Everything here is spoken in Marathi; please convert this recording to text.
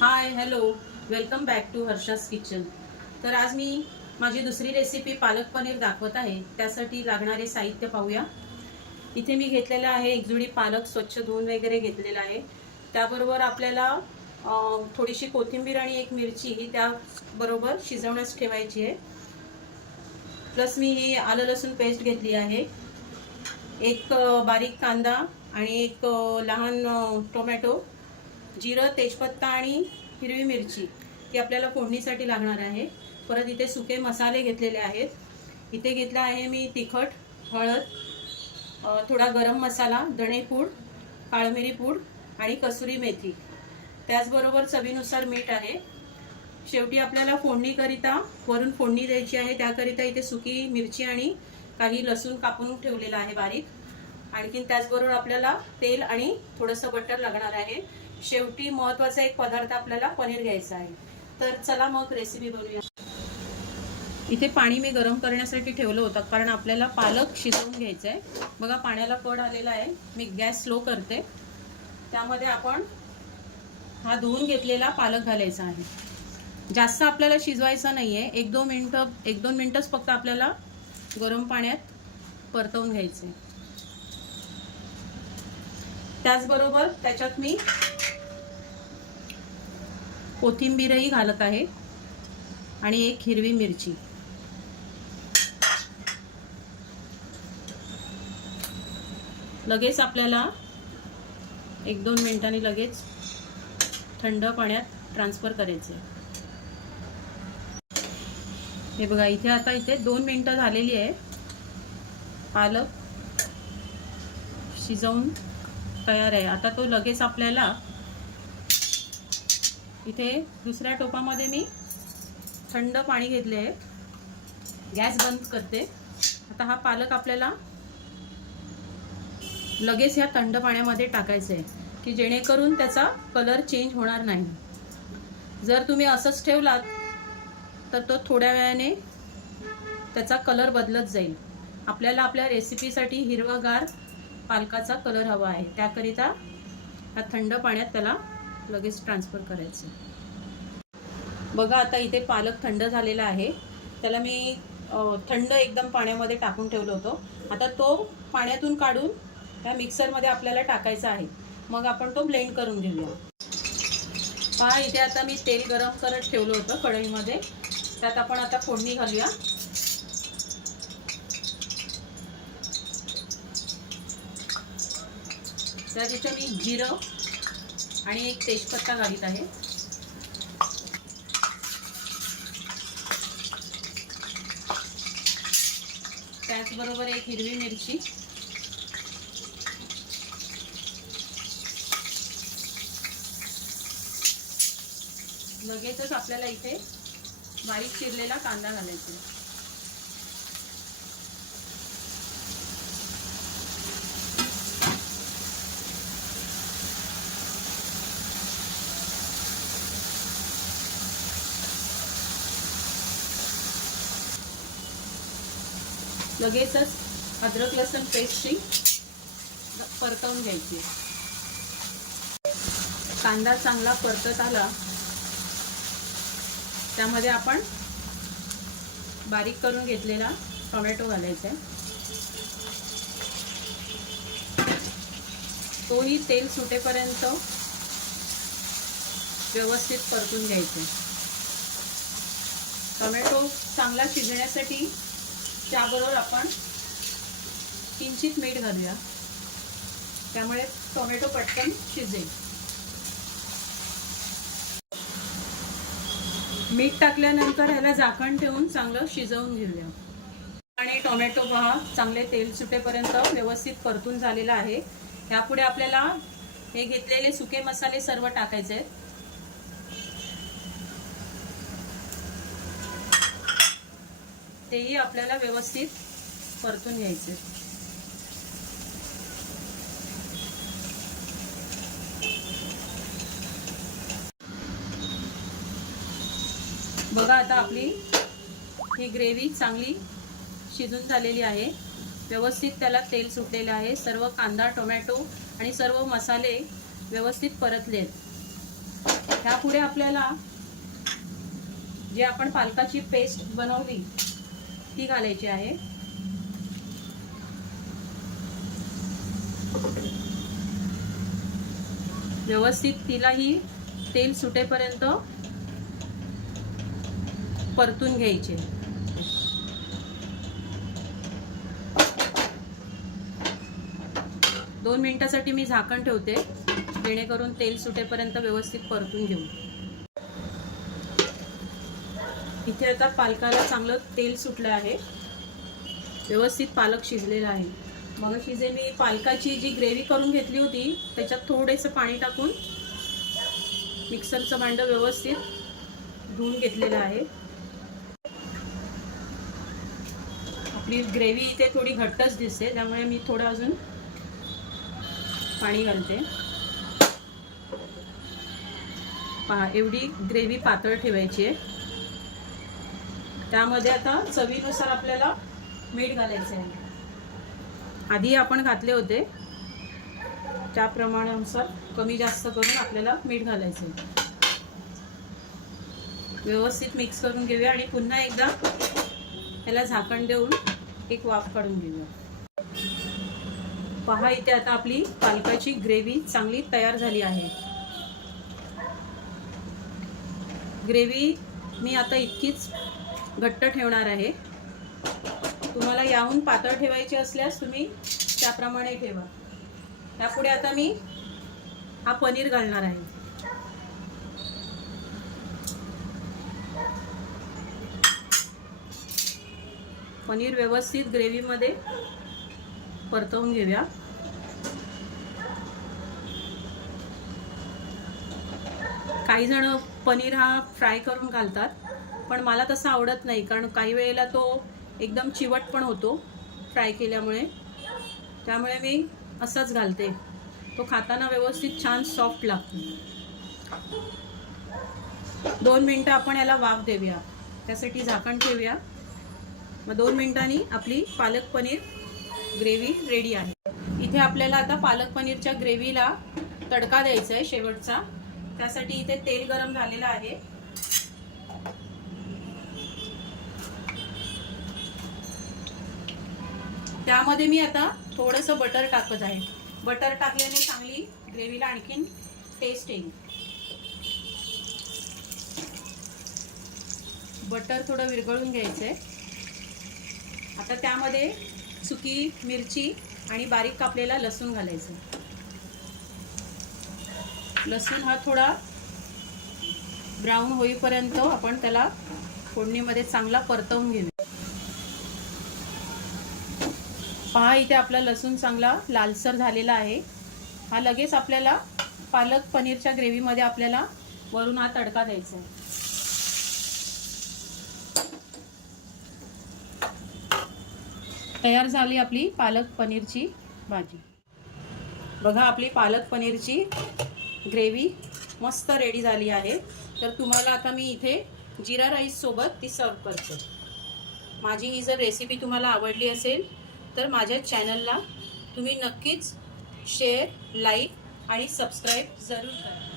High hello welcome back to Harsha's kitchen. तर आज मी माझी दुसरी रेसिपी पालक पनीर दाखवत आहे। त्यासाठी लागणारे साहित्य पाहूया। इथे मी घेतलेलं आहे एक जुडी पालक स्वच्छ धुवून वगैरे घेतलेला आहे। त्याबरोबर आपल्याला थोडीशी कोथिंबीर आणि एक मिरची ही त्याबरोबर शिजवण्यास ठेवायची आहे। प्लस मी ही आलं लसूण पेस्ट घेतली आहे, एक बारीक कांदा आणि एक लहान टोमॅटो, जिरं, तेजपत्ता आणि हिरवी मिरची ही आपल्याला फोडणीसाठी लागणार आहे। परत इथे सुके मसाले घेतलेले आहेत। इथे घेतला आहे मी तिखट, हळद, थोडा गरम मसाला, धणेपूड, काळमिरी पूड आणि कसुरी मेथी, त्याचबरोबर चवीनुसार मीठ आहे। शेवटी आपल्याला फोडणीकरिता वरून फोडणी द्यायची आहे, त्याकरिता इथे सुकी मिरची आणि काही लसूण कापून ठेवलेला आहे बारीक। आणखीन त्याचबरोबर आपल्याला तेल आणि थोडंसं बटर लागणार आहे। शेवटी महत्त्वाचा एक पदार्थ आपल्याला पनीर घ्यायचा आहे। तर चला मग रेसिपी बनवूया। इथे पाणी मी गरम करण्यासाठी ठेवलं होतं, कारण आपल्याला पालक शिजवून घ्यायचं आहे। बघा पाण्याला कड आलेला आहे। मी गॅस स्लो करते। त्यामध्ये आपण हा धुवून घेतलेला पालक घालायचा आहे। जास्त आपल्याला शिजवायचं नाहीये, एक दोन मिनिटच फक्त आपल्याला गरम पाण्यात परतवून घ्यायचे। त्याचबरोबर त्याच्यात मी कोथिंबीरही घालत आहे आणि एक हिरवी मिरची। लगेच आपल्याला एक दोन मिनिटांनी लगेच थंड पाण्यात ट्रान्सफर करायचे। हे बघा इथे 2 मिनिटं झालेली आहे। पालक शिजवून तयार आहे। आता तो लगेच आपल्याला इथे दुसऱ्या टोपामध्ये मी थंड पाणी घेतले आहे। गॅस बंद करते। आता हा पालक आपल्याला लगेच या थंड पाण्यामध्ये टाकायचा आहे, की जेणेकरून त्याचा कलर चेंज होणार नाही। जर तुम्ही असंच ठेवलात तर तो थोड्या वेळाने त्याचा कलर बदलत जाईल। आपल्याला आपल्या रेसिपीसाठी हिरवागार पालकाचा कलर हवा आहे, त्याकरिता या थंड पाण्यात त्याला लगेच ट्रान्सफर करायचं। बघा आता इथे पालक थंड झालेला आहे। त्याला मी थंड एकदम पाण्यामध्ये टाकून ठेवलं होतं। आता तो पाण्यातून काढून त्या मिक्सरमध्ये आपल्याला टाकायचा आहे। मग आपण तो ब्लेंड करून घेऊया। पहा इथे आता मी तेल गरम करत ठेवलं होतं कढईमध्ये, त्यात आपण आता फोडणी घालूया। त्यात इथे मी जिरं आणि एक तेजपत्ता घालीत आहे। त्याचबरोबर एक हिरवी मिरची, लगेचच आपल्याला इथे बारीक चिरलेला कांदा घालायचा। लगेचच अद्रक लसूण पेस्टची परतवून घ्यायची। कांदा चांगला परतत आला त्यामध्ये आपण बारीक करून घेतलेला टोमॅटो घालायचा आहे। तोही तेल सुटेपर्यंत व्यवस्थित परतून घ्यायचे। टोमॅटो चांगला शिजण्यासाठी त्याबरोबर आपण किंचित मीठ घालूया, त्यामुळे टोमॅटो पटकन शिजेल। मीठ टाकल्यानंतर ह्याला झाकण ठेवून चांगलं शिजवून घेऊया। आणि टोमॅटो पहा चांगले तेल सुटेपर्यंत व्यवस्थित परतून झालेला आहे। यापुढे आपल्याला हे घेतलेले सुके मसाले सर्व टाकायचे आहेत। तेही आपल्याला व्यवस्थित परतून घ्यायचे। बघा आता आपली ही ग्रेव्ही चांगली शिजून झालेली आहे। व्यवस्थित त्याला तेल सुटलेले आहे। सर्व कांदा, टोमॅटो आणि सर्व मसाले व्यवस्थित परतले आहेत। त्यापुढे आपल्याला जे आपण पालकाची पेस्ट बनवली ती घालायची आहे. व्यवस्थित तिलाही तेल सुटेपर्यंत परतून घ्यायचे. दोन मिनिटासाठी मी झाकण ठेवते, जेणेकरून तेल सुटेपर्यंत व्यवस्थित परतून घेऊ. इथे आता पालकाला चांगलं तेल सुटलं आहे, व्यवस्थित पालक शिजलेला आहे. मग शिजे मी पालकाची जी ग्रेव्ही करून घेतली होती त्याच्यात थोडेसे पाणी टाकून मिक्सरचं भांडं व्यवस्थित धुवून घेतलेलं आहे. आपली ग्रेव्ही इथे थोडी घट्टच दिसते, त्यामुळे मी थोडं अजून पाणी घालते. पहा, एवढी ग्रेव्ही पातळ ठेवायची आहे. त्यामध्ये आता चवीनुसार आपल्याला मीठ घालायचं आहे. आधी आपण घातले होते त्या प्रमाणानुसार कमी जास्त करून आपल्याला मीठ घालायचं आहे. व्यवस्थित मिक्स करून घेऊया आणि पुन्हा एकदा त्याला झाकण देऊन एक वाफ काढून घेऊया. पहा, इथे आता आपली पालकाची ग्रेव्ही चांगली तयार झाली आहे. ग्रेव्ही मी आता इतकीच घट्ट ठेवणार आहे. तुम्हाला याहून पातळ ठेवायची असल्यास तुम्ही त्याप्रमाणे ठेवा. त्यापुढे आता मी हा पनीर घालणार आहे. पनीर व्यवस्थित ग्रेव्हीमध्ये परतवून घेऊया. काही जण पनीर हा फ्राय करून घालतात, पण मला तसं आवडत नाही, कारण काही वेळेला तो एकदम चिवट पण होतो फ्राय केल्यामुळे. त्यामुळे मी असंच घालते, तो खाताना व्यवस्थित छान सॉफ्ट लागतो. 2 मिनिटं आपण याला वाफ देऊया, त्यासाठी झाकण ठेवूया. मग 2 मिनिटांनी आपली पालक पनीर ग्रेव्ही रेडी आहे. इथे आपल्याला आता पालक पनीरच्या ग्रेव्हीला तडका द्यायचा आहे शेवटचा. त्यासाठी इथे तेल गरम झालेलं आहे. त्यामध्ये मी आता थोडंसं बटर टाकत आहे. बटर टाकल्याने चांगली ग्रेव्हीला आणखीन टेस्ट येईल. बटर थोडं विरघळून घ्यायचं आहे. आता त्यामध्ये सुकी मिरची आणि बारीक कापलेला लसूण घालायचं. लसूण हा थोडा ब्राऊन होईपर्यंत आपण त्याला फोडणीमध्ये चांगला परतवून घेऊ. पहा, इथे आपला लसूण चांगला लालसर झालेला आहे. हा लगेच आपल्याला पालक पनीरच्या ग्रेव्हीमध्ये आपल्याला वरून हा तडका द्यायचा आहे. तयार झाली आपली पालक पनीरची भाजी. बघा, आपली पालक पनीरची ग्रेव्ही मस्त रेडी झाली आहे. तर तुम्हाला आता मी इथे जिरा राईस सोबत ती सर्व करते. माझी ही जर रेसिपी तुम्हाला आवडली असेल तर माझ्या चॅनलला तुम्ही नक्कीच शेअर, लाईक आणि सबस्क्राईब जरूर करा.